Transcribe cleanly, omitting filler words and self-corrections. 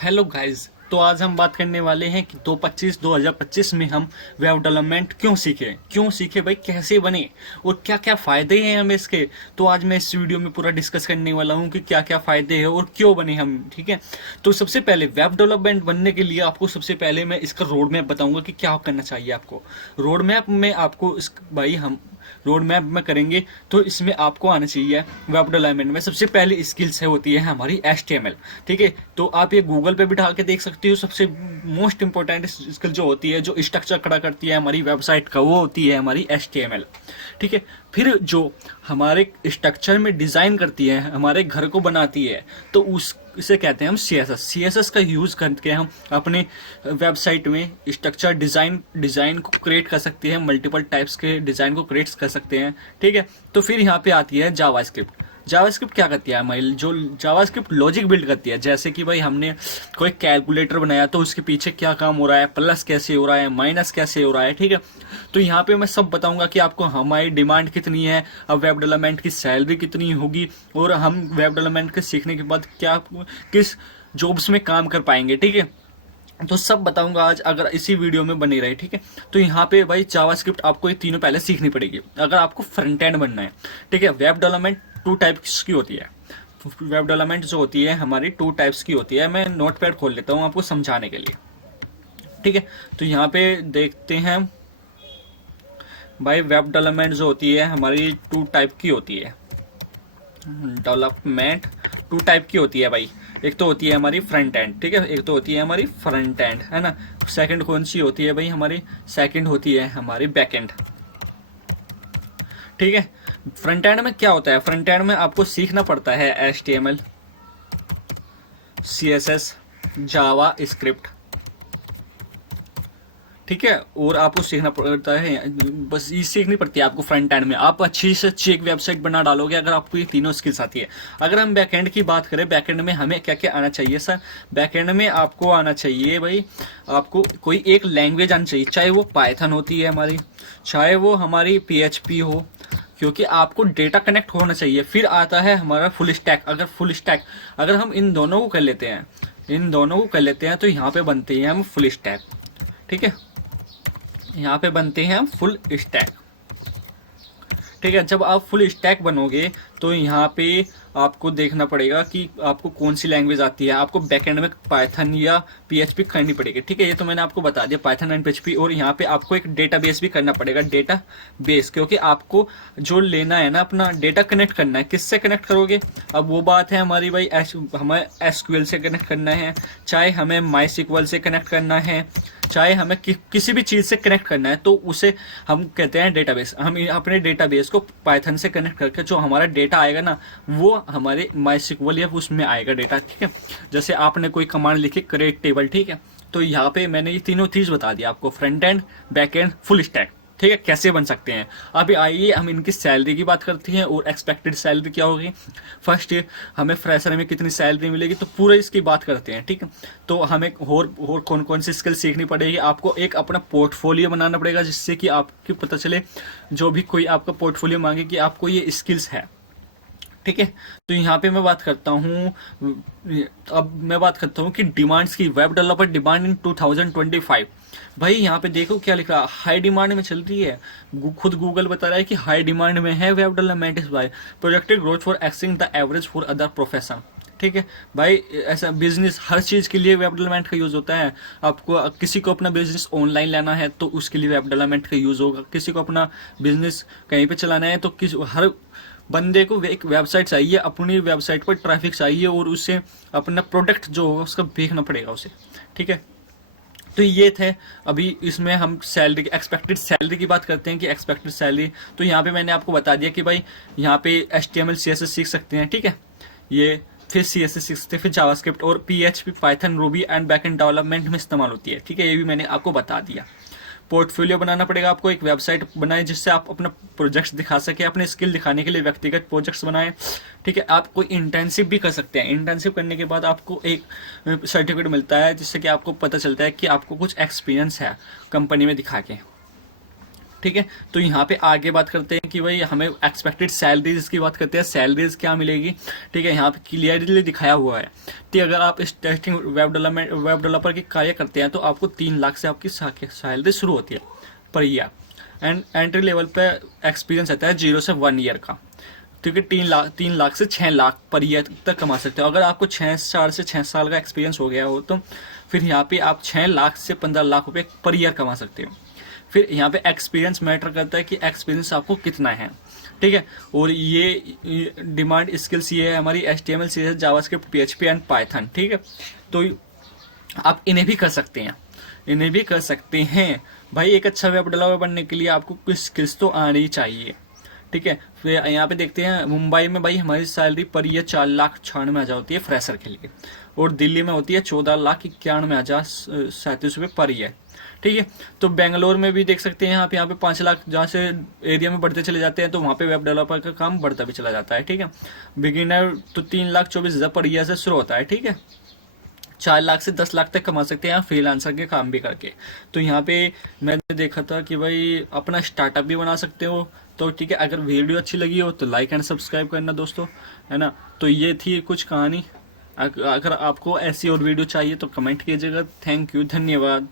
Hello guys. तो आज हम बात करने वाले हैं कि 2025 में हम वेब डेवलपमेंट क्यों सीखे भाई, कैसे बने और क्या क्या फ़ायदे हैं हमें इसके। तो आज मैं इस वीडियो में पूरा डिस्कस करने वाला हूं कि क्या क्या फ़ायदे हैं और क्यों बने हम। ठीक है। तो सबसे पहले वेब डेवलपमेंट बनने के लिए आपको सबसे पहले मैं इसका रोड मैप बताऊंगा कि क्या करना चाहिए आपको। रोड मैप में आपको इस भाई हम रोड मैप में करेंगे तो इसमें आपको आना चाहिए वेब डेवलपमेंट में सबसे पहली स्किल्स है होती है हमारी HTML। ठीक है। तो आप ये गूगल पे भी डाल के देख सकते हो। सबसे मोस्ट इंपॉर्टेंट स्किल जो होती है, जो स्ट्रक्चर खड़ा करती है हमारी वेबसाइट का, वो होती है हमारी HTML। ठीक है। फिर जो हमारे स्ट्रक्चर में डिज़ाइन करती है, हमारे घर को बनाती है, तो उस इसे कहते हैं हम CSS का यूज़ करके हम अपने वेबसाइट में स्ट्रक्चर डिज़ाइन को क्रिएट कर सकते हैं, मल्टीपल टाइप्स के डिज़ाइन को क्रिएट कर सकते हैं। ठीक है। तो फिर यहाँ पे आती है जावास्क्रिप्ट क्या करती है हमारी, जो जावास्क्रिप्ट लॉजिक बिल्ड करती है। जैसे कि भाई हमने कोई कैलकुलेटर बनाया तो उसके पीछे क्या काम हो रहा है, प्लस कैसे हो रहा है, माइनस कैसे हो रहा है। ठीक है। तो यहाँ पे मैं सब बताऊंगा कि आपको हमारी डिमांड कितनी है, अब वेब डेवलपमेंट की सैलरी कितनी होगी, और हम वेब डेवलपमेंट के सीखने के बाद क्या किस जॉब्स में काम कर पाएंगे। ठीक है। तो सब बताऊंगा आज, अगर इसी वीडियो में बने रहे। ठीक है। तो यहाँ पे भाई जावास्क्रिप्ट आपको ये तीनों पहले सीखनी पड़ेगी अगर आपको फ्रंट एंड बनना है। ठीक है। वेब डेवलपमेंट टू टाइप्स की होती है। वेब डेवलपमेंट जो होती है हमारी टू टाइप्स की होती है। मैं नोट पैड खोल लेता हूँ आपको समझाने के लिए। ठीक है। तो यहाँ पे देखते हैं भाई, वेब डेवलपमेंट जो होती है हमारी टू टाइप की होती है। डेवलपमेंट टू टाइप की होती है भाई। एक तो होती है हमारी फ्रंट एंड, ठीक है, एक तो होती है हमारी फ्रंट एंड, है ना। सेकंड कौन सी होती है भाई हमारी, सेकंड होती है हमारी बैक एंड। ठीक है। फ्रंट एंड में क्या होता है, फ्रंट एंड में आपको सीखना पड़ता है HTML, CSS, जावा स्क्रिप्ट। ठीक है। और आपको सीखना पड़ता है, बस ये सीखनी पड़ती है आपको फ्रंट एंड में। आप अच्छी से अच्छी एक वेबसाइट बना डालोगे अगर आपको ये तीनों स्किल्स आती है। अगर हम बैक एंड की बात करें, बैक एंड में हमें क्या क्या आना चाहिए सर। बैक एंड में आपको आना चाहिए भाई, आपको कोई एक लैंग्वेज आनी चाहिए, चाहे वो पाइथन होती है हमारी, चाहे वो हमारी PHP हो, क्योंकि आपको डेटा कनेक्ट होना चाहिए। फिर आता है हमारा अगर हम इन दोनों को कर लेते हैं, तो यहाँ पे बनते हैं हम फुल स्टैक। ठीक है। यहाँ पे बनते हैं हम फुल स्टैक। ठीक है। जब आप फुल स्टैक बनोगे तो यहाँ पे आपको देखना पड़ेगा कि आपको कौन सी लैंग्वेज आती है। आपको बैकएंड में पाइथन या PHP करनी पड़ेगी। ठीक है। ये तो मैंने आपको बता दिया, पाइथन एंड PHP। और यहाँ पे आपको एक डेटाबेस भी करना पड़ेगा, डेटाबेस, क्योंकि आपको जो लेना है ना, अपना डेटा कनेक्ट करना है। किससे कनेक्ट करोगे, अब वो बात है हमारी भाई। हमें SQL से कनेक्ट करना है, चाहे हमें MySQL से कनेक्ट करना है, चाहे हमें किसी भी चीज़ से कनेक्ट करना है, तो उसे हम कहते हैं डेटाबेस। हम अपने डेटाबेस को पाइथन से कनेक्ट करके जो हमारा डेटा आएगा ना, वो हमारे MySQL या उसमें आएगा डेटा। ठीक है। जैसे आपने कोई कमांड लिखी, क्रिएट टेबल। ठीक है। तो यहाँ पे मैंने ये तीनों चीज़ बता दिया आपको, front end, back and, full stack. ठीक है। कैसे बन सकते हैं। अभी आइए हम इनकी सैलरी की बात करते हैं और एक्सपेक्टेड सैलरी क्या होगी। फर्स्ट हमें फ्रेशर में कितनी सैलरी मिलेगी, तो पूरा इसकी बात करते हैं। ठीक है। तो हमें और कौन कौन सी स्किल सीखनी पड़ेगी। आपको एक अपना पोर्टफोलियो बनाना पड़ेगा, जिससे कि आपको पता चले, जो भी कोई आपका पोर्टफोलियो मांगे, कि आपको ये स्किल्स है। ठीक है। तो यहाँ पे मैं बात करता हूँ, अब मैं बात करता हूँ कि डिमांड्स की, वेब डेवलपर डिमांड इन 2025। भाई यहाँ पे देखो क्या लिख रहा है, हाई डिमांड में चल रही है। खुद गूगल बता रहा है कि हाई डिमांड में है web development is by, projected growth for exceeding the average for other profession. ठीक है भाई। ऐसा बिजनेस, हर चीज़ के लिए वेब डेवलपमेंट का यूज़ होता है। आपको किसी को अपना बिजनेस ऑनलाइन लाना है तो उसके लिए वेब डेवलपमेंट का यूज़ होगा। किसी को अपना बिजनेस कहीं पे चलाना है तो हर बंदे को एक वेबसाइट चाहिए, अपनी वेबसाइट पर ट्रैफिक चाहिए, और उससे अपना प्रोडक्ट जो होगा उसका बेचना पड़ेगा उसे। ठीक है। तो ये थे। अभी इसमें हम सैलरी, एक्सपेक्टेड सैलरी की बात करते हैं कि एक्सपेक्टेड सैलरी। तो यहाँ पे मैंने आपको बता दिया कि भाई यहाँ पे HTML CSS सीख सकते हैं। ठीक है। ये फिर CSS सीख सकते हैं, फिर जावास्क्रिप्ट और PHP, Python, Ruby and backend development में इस्तेमाल होती है। ठीक है। ये भी मैंने आपको बता दिया। पोर्टफोलियो बनाना पड़ेगा आपको, एक वेबसाइट बनाए जिससे आप अपना प्रोजेक्ट्स दिखा सके, अपने स्किल दिखाने के लिए व्यक्तिगत प्रोजेक्ट्स बनाएं। ठीक है। आप कोई इंटर्नशिप भी कर सकते हैं। इंटर्नशिप करने के बाद आपको एक सर्टिफिकेट मिलता है, जिससे कि आपको पता चलता है कि आपको कुछ एक्सपीरियंस है कंपनी में दिखा के। ठीक है। तो यहाँ पे आगे बात करते हैं कि भाई हमें एक्सपेक्टेड सैलरीज की बात करते हैं, सैलरीज क्या मिलेगी। ठीक है, यहाँ पे क्लियरली दिखाया हुआ है कि अगर आप इस टेस्टिंग वेब डेवलपर की कार्य करते हैं तो आपको 3 लाख से आपकी सैलरी शुरू होती है per year. And entry level पे एक्सपीरियंस आता है 0 से 1 ईयर का, क्योंकि 3 लाख से 6 लाख पर ईयर तक कमा सकते हो। अगर आपको 4 से 6 साल का एक्सपीरियंस हो गया हो तो फिर यहाँ पे आप 6 लाख से 15 लाख रुपए पर ईयर कमा सकते हो। फिर यहाँ पे एक्सपीरियंस मैटर करता है कि एक्सपीरियंस आपको कितना है। ठीक है, और ये डिमांड स्किल्स ये है हमारी HTML CSS JavaScript PHP and Python. ठीक है, तो आप इन्हें भी कर सकते हैं, इन्हें भी कर सकते हैं। भाई एक अच्छा वेब डेवलपर बनने के लिए आपको कुछ स्किल्स तो आनी ही चाहिए। ठीक है, फिर यहाँ पे देखते हैं मुंबई में भाई हमारी सैलरी पर ईयर 4,96,000 होती है फ्रेशर के लिए, और दिल्ली में होती है 14,91,37 रुपये पर ईयर। ठीक है, तो बेंगलोर में भी देख सकते हैं यहाँ पे 5 लाख, जहाँ से एरिया में बढ़ते चले जाते हैं तो वहाँ पे वेब डेवलपर का काम बढ़ता भी चला जाता है। ठीक है, बिगिनर तो 3,24,000 पर ईयर से शुरू होता है। ठीक है, 4 लाख से 10 लाख तक कमा सकते हैं फ्रीलांसर के काम भी करके। तो यहाँ पे मैंने देखा था कि भाई अपना स्टार्टअप भी बना सकते हो। तो ठीक है, अगर वीडियो अच्छी लगी हो तो लाइक एंड सब्सक्राइब करना दोस्तों, है ना। तो ये थी कुछ कहानी। अगर आपको ऐसी और वीडियो चाहिए तो कमेंट कीजिएगा। थैंक यू, धन्यवाद।